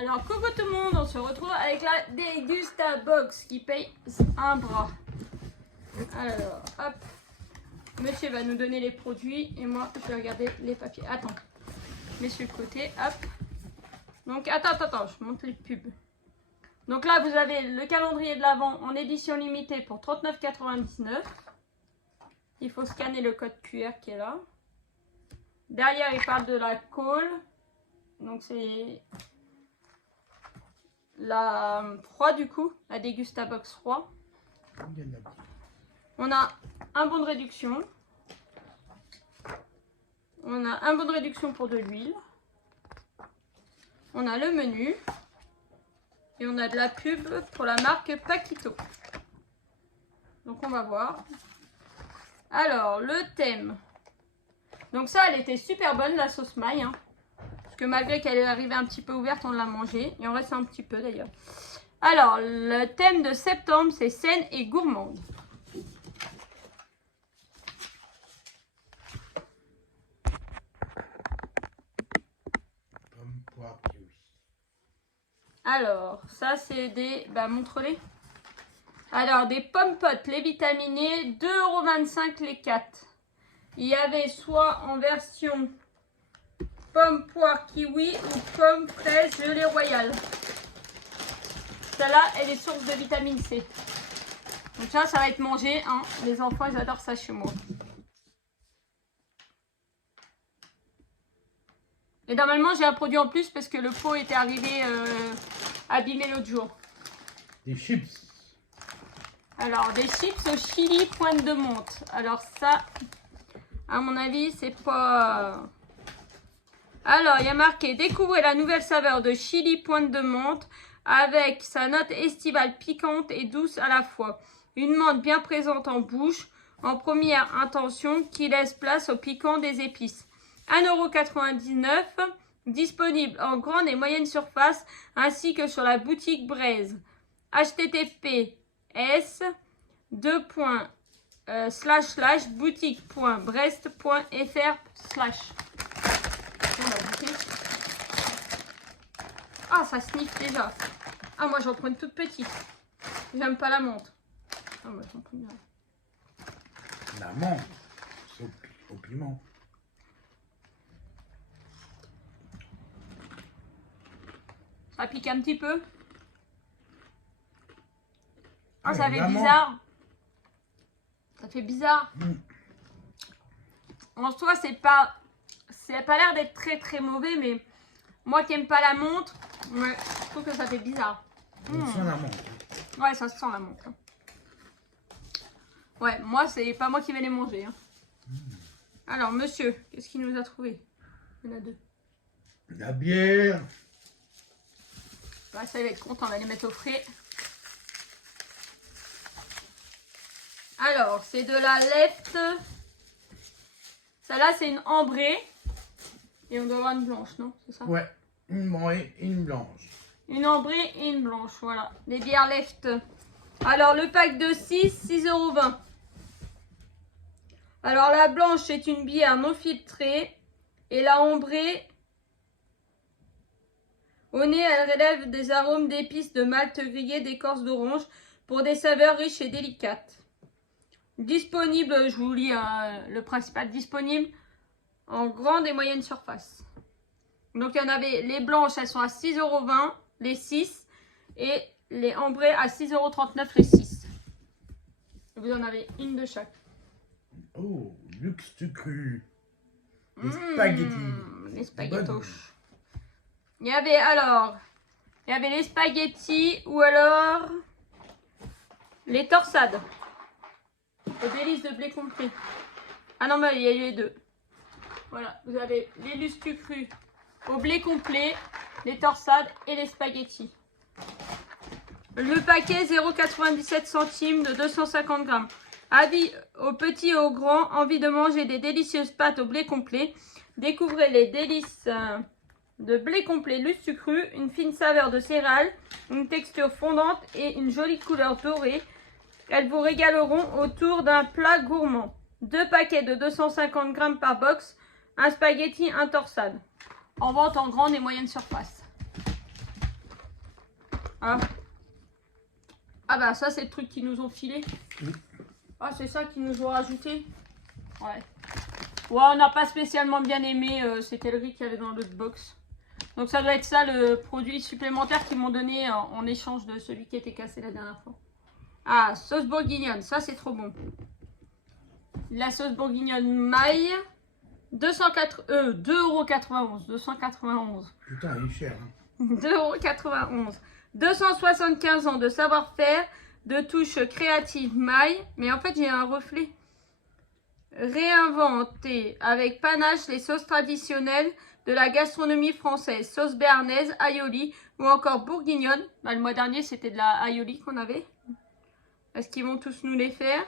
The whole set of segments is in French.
Alors, coucou tout le monde, on se retrouve avec la Dégustabox qui paye un bras. Alors, hop, monsieur va nous donner les produits et moi je vais regarder les papiers. Attends, mets sur le côté, hop. Donc, attends, je monte les pubs. Donc là, vous avez le calendrier de l'Avent en édition limitée pour 39,99 €. Il faut scanner le code QR qui est là. Derrière, il parle de la colle. Donc, c'est la froid du coup, la Dégustabox froid. On a un bon de réduction. On a un bon de réduction pour de l'huile. On a le menu. Et on a de la pub pour la marque Paquito. Donc on va voir. Alors, le thème. Donc ça, elle était super bonne, la sauce maille. Hein. Parce que malgré qu'elle est arrivée un petit peu ouverte, on l'a mangée. Il en reste un petit peu d'ailleurs. Alors, le thème de septembre, c'est saine et gourmande. Pomme, poire, kiwi. Alors, ça c'est des... Bah, montre-les. Alors, des pommes potes, les vitaminés, 2,25 € les 4. Il y avait soit en version pomme, poire, kiwi ou pomme, fraise, gelée royale. Celle-là, elle est source de vitamine C. Donc ça va être mangé. Hein. Les enfants, ils adorent ça chez moi. Et normalement, j'ai un produit en plus parce que le pot était arrivé abîmé l'autre jour. Des chips. Alors, des chips au chili pointe de menthe. Alors ça, à mon avis, c'est pas... Alors, il y a marqué « Découvrez la nouvelle saveur de chili pointe de menthe avec sa note estivale piquante et douce à la fois. Une menthe bien présente en bouche, en première intention, qui laisse place au piquant des épices. 1,99 €, disponible en grande et moyenne surface, ainsi que sur la boutique Braise. https://boutique.brest.fr/. Ah, ça sniffe déjà. Ah, moi j'en prends une toute petite. J'aime pas la menthe. Ah, moi j'en prends bien. La menthe. Au piment. Ça pique un petit peu. Ah, Ah, ça fait évidemment. bizarre. Ça fait bizarre. Mm. En soi, c'est pas l'air d'être très très mauvais, mais moi qui aime pas la menthe, ouais, je trouve que ça fait bizarre. On sent la menthe. Ouais, ça se sent la menthe. Hein. Ouais, moi, c'est pas moi qui vais les manger. Hein. Alors, monsieur, qu'est-ce qu'il nous a trouvé? Il y en a deux. La bière. Bah, ça, il va être content, on va les mettre au frais. Alors, c'est de la left. Celle-là, c'est une ambrée. Et on doit avoir une blanche, non? C'est ça? Ouais. Une morée et une blanche. Une ambrée et une blanche, voilà. Les bières left. Alors, le pack de 6,20 €. Alors, la blanche, c'est une bière non filtrée. Et la ambrée, au nez, elle relève des arômes d'épices, de malt grillé, d'écorce d'orange, pour des saveurs riches et délicates. Disponible, je vous lis le principal, disponible en grande et moyenne surface. Donc, il y en avait, les blanches, elles sont à 6,20 € les 6. Et les ambrées à 6,39 € les 6. Vous en avez une de chaque. Oh, luxe du cru. Les spaghettis. Les spaghettos. Il y avait les spaghettis ou alors les torsades. Au délice de blé complet. Ah non, mais il y a eu les deux. Voilà, vous avez les lustres crus au blé complet, les torsades et les spaghettis. Le paquet 0,97 centimes de 250 grammes. Avis aux petits et aux grands, envie de manger des délicieuses pâtes au blé complet. Découvrez les délices de blé complet lustre cru, une fine saveur de céréales, une texture fondante et une jolie couleur dorée. Elles vous régaleront autour d'un plat gourmand. 2 paquets de 250 grammes par box, un spaghetti, un torsade. En vente en grande et moyenne surface. Ah. Ah bah ça c'est le truc qu'ils nous ont filé. Oui. Ah c'est ça qu'ils nous ont rajouté. Ouais. Ouais, on n'a pas spécialement bien aimé. C'était le riz qu'il y avait dans l'autre box. Donc ça doit être ça le produit supplémentaire qu'ils m'ont donné en échange de celui qui était cassé la dernière fois. Ah, sauce bourguignonne, ça c'est trop bon. La sauce bourguignonne maille, 2,91 €. 291. Putain, il est cher. Hein. 2,91 €. 275 ans de savoir-faire, de touches créatives maille. Mais en fait, j'ai un reflet. Réinventer avec panache les sauces traditionnelles de la gastronomie française. Sauce béarnaise, aioli ou encore bourguignonne. Bah, le mois dernier, c'était de la aioli qu'on avait. Est-ce qu'ils vont tous nous les faire?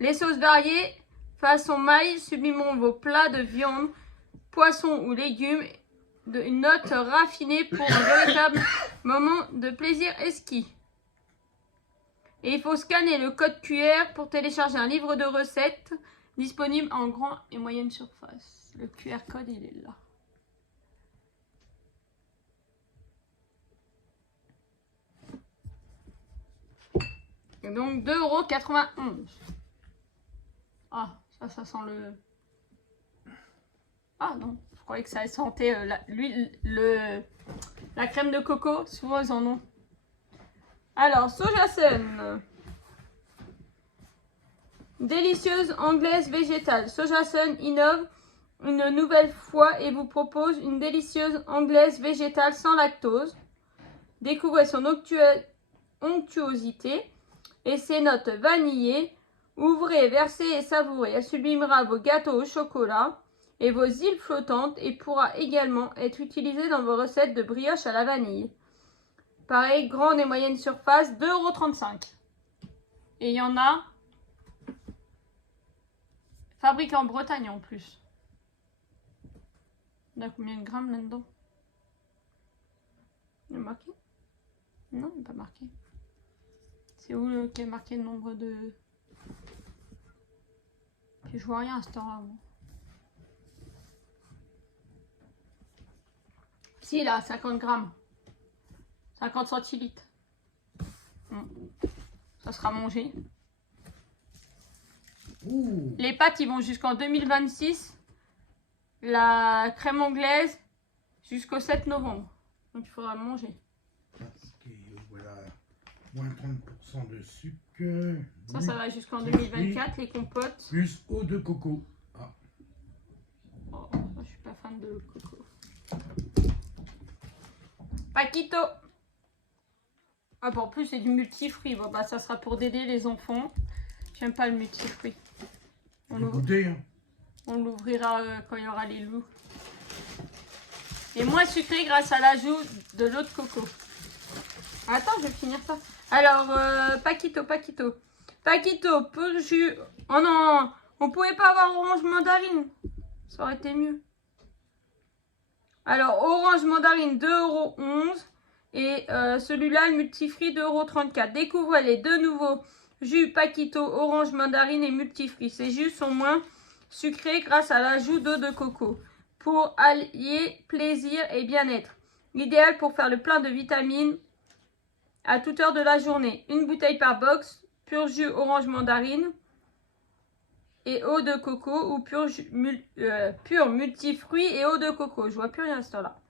Les sauces variées, façon maille, sublimons vos plats de viande, poisson ou légumes. Une note raffinée pour un véritable moment de plaisir exquis. Et il faut scanner le code QR pour télécharger un livre de recettes disponible en grand et moyenne surface. Le QR code, il est là. Et donc 2,91 €. Ah, ça sent le... Ah non, je croyais que ça sentait l'huile, la crème de coco. Souvent ils en ont. Alors, Sojasun. Délicieuse anglaise végétale. Sojasun innove une nouvelle fois et vous propose une délicieuse anglaise végétale sans lactose. Découvrez son onctuosité et ses notes vanillées. Ouvrez, versez et savourez. Elle sublimera vos gâteaux au chocolat et vos îles flottantes et pourra également être utilisée dans vos recettes de brioche à la vanille. Pareil, grande et moyenne surface, 2,35 €. Et il y en a fabriqué en Bretagne en plus. Il y a combien de grammes là-dedans? Il est marqué? Non, il n'est pas marqué. C'est où qui est marqué le nombre de... Puis je vois rien à ce temps-là. Si, là, 50 grammes. 50 centilitres. Ça sera mangé. Ouh. Les pâtes, ils vont jusqu'en 2026. La crème anglaise, jusqu'au 7 novembre. Donc, il faudra le manger. Parce que voilà, moins 30% de sucre. Ça va jusqu'en 2024, les compotes. Plus eau de coco. Ah. Oh, je suis pas fan de coco. Paquito. Ah, en plus, c'est du multifruit. Bon, bah, ça sera pour d'aider les enfants. J'aime pas le multifruit. On l'ouvrira quand il y aura les loups. Et moins sucré grâce à l'ajout de l'eau de coco. Attends, je vais finir ça. Alors, Paquito. Paquito, pour jus. Oh non, on pouvait pas avoir orange mandarine. Ça aurait été mieux. Alors, orange mandarine, 2,11 €. Et celui-là, le multifruit, 2,34 €. Découvrez les deux nouveaux jus Paquito, orange mandarine et multifruit. Ces jus sont moins sucrés grâce à l'ajout d'eau de coco. Pour allier plaisir et bien-être. Idéal pour faire le plein de vitamines à toute heure de la journée. Une bouteille par box, pur jus orange mandarine et eau de coco ou pur multifruit et eau de coco. Je vois plus rien à ce temps-là.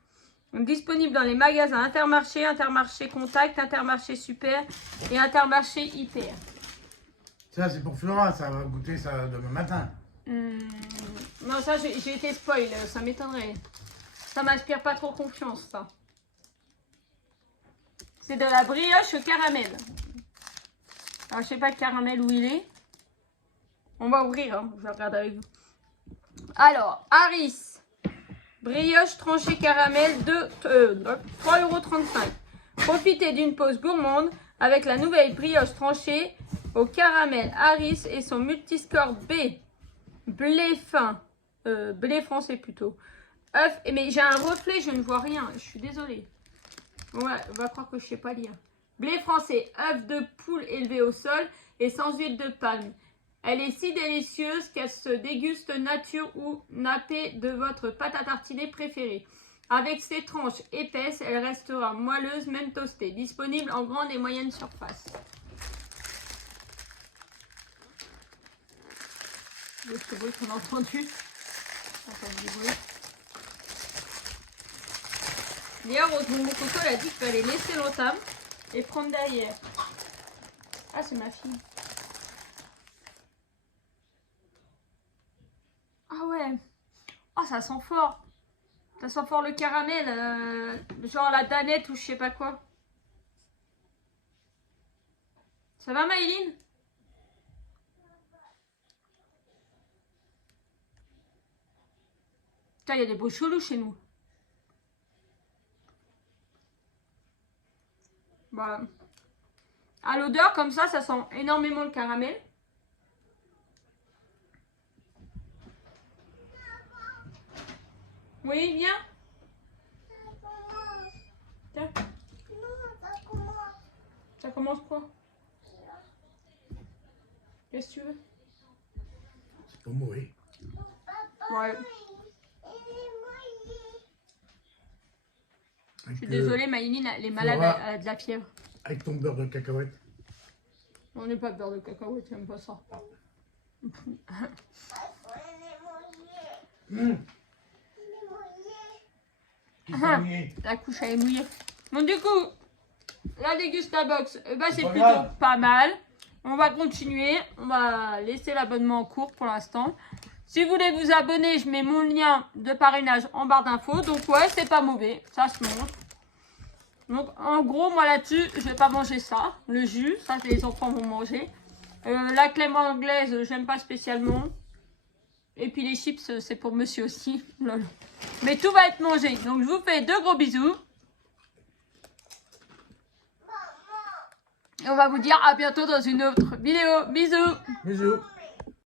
Disponible dans les magasins Intermarché, Intermarché Contact, Intermarché Super et Intermarché Hyper. Ça, c'est pour Flora, ça va goûter ça demain matin. Non, ça, j'ai été spoil, ça m'étonnerait. Ça m'inspire pas trop confiance, ça. C'est de la brioche au caramel. Alors, je sais pas le caramel où il est. On va ouvrir, hein. Je vais regarder avec vous. Alors, Harris. Brioche tranchée caramel de 3,35 €. Profitez d'une pause gourmande avec la nouvelle brioche tranchée au caramel Harris et son multiscore B. Blé fin. Blé français plutôt. œuf. Mais j'ai un reflet, je ne vois rien. Je suis désolée. Ouais, on va croire que je sais pas lire. Blé français, œuf de poule élevé au sol et sans huile de palme. Elle est si délicieuse qu'elle se déguste nature ou nappée de votre pâte à tartiner préférée. Avec ses tranches épaisses, elle restera moelleuse, même toastée. Disponible en grande et moyenne surface. Le petit bruit qu'on a entendu. Entends du bruit. D'ailleurs, mon coco elle a dit qu'il fallait laisser l'entame et prendre derrière. Ah, c'est ma fille. Ah ouais. Ah, ça sent fort. Ça sent fort le caramel. Genre la danette ou je sais pas quoi. Ça va, Maïline? Putain, il y a des beaux chelous chez nous. Bah, à l'odeur, comme ça sent énormément le caramel. Oui, viens. Tiens. Ça commence quoi? Qu'est-ce que tu veux? C'est pas mauvais. Ouais. Je suis Avec, désolée, Maïline, elle est malade, Flora. elle a de la fièvre. avec ton beurre de cacahuète. On n'est pas de beurre de cacahuète, j'aime pas ça. La couche elle est mouillée. Bon, du coup, la dégustabox, bah, c'est Pas plutôt mal. pas mal. On va continuer. On va laisser l'abonnement en cours pour l'instant. Si vous voulez vous abonner, je mets mon lien de parrainage en barre d'infos. Donc ouais, c'est pas mauvais. Ça se mange. Donc en gros, moi là-dessus, je vais pas manger ça. Le jus, ça les enfants vont manger. La crème anglaise, j'aime pas spécialement. Et puis les chips, c'est pour monsieur aussi. Lol. Mais tout va être mangé. Donc je vous fais de gros bisous. Et on va vous dire à bientôt dans une autre vidéo. Bisous. Bisous.